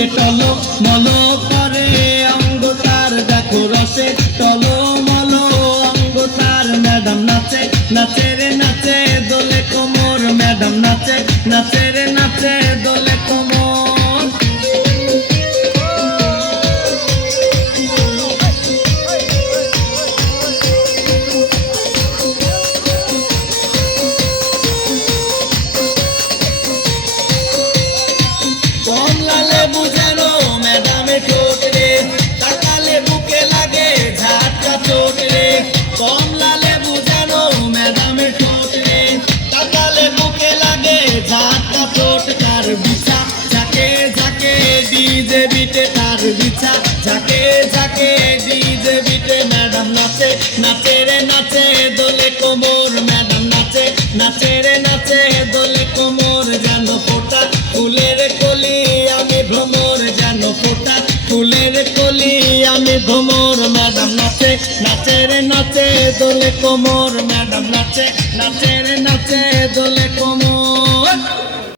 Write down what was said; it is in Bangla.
নাচে টলো মলো করে অঙ্গ তার দেখো রসে টলো মলো অঙ্গ তার ম্যাডাম নাচে নাচে রে নাচে দোলে কোমর ম্যাডাম নাচে নাচে রে নাচে দোলে কোমর কমলা লেবু যেন ম্যাডামে ঠোঁট রে তাকালে বুকে লাগে ঝাটকা চোট রে কমলা লেবু যেন ম্যাডামে ঠোঁট রে তাকালে বুকে লাগে ঝাটকা চোট তার বিছা ঝাঁকে ঝাঁকে ডিজে বিটে তার বিছা ঝাঁকে ঝাঁকে ডিজে বিটে ম্যাডাম নাচে নাচে রে নাচে দোলে কোমর ম্যাডাম নাচে নাচে রে নাচে দোলে কোমর যেন ফোটা ফুলের কলি আমি ভ্রমর যেন ফোটা ফুলের কলি আমি ভ্রমর ম্যাডাম নাচে নাচে রে নাচে দোলে কোমর ম্যাডাম নাচে নাচে রে নাচে দোলে কোমর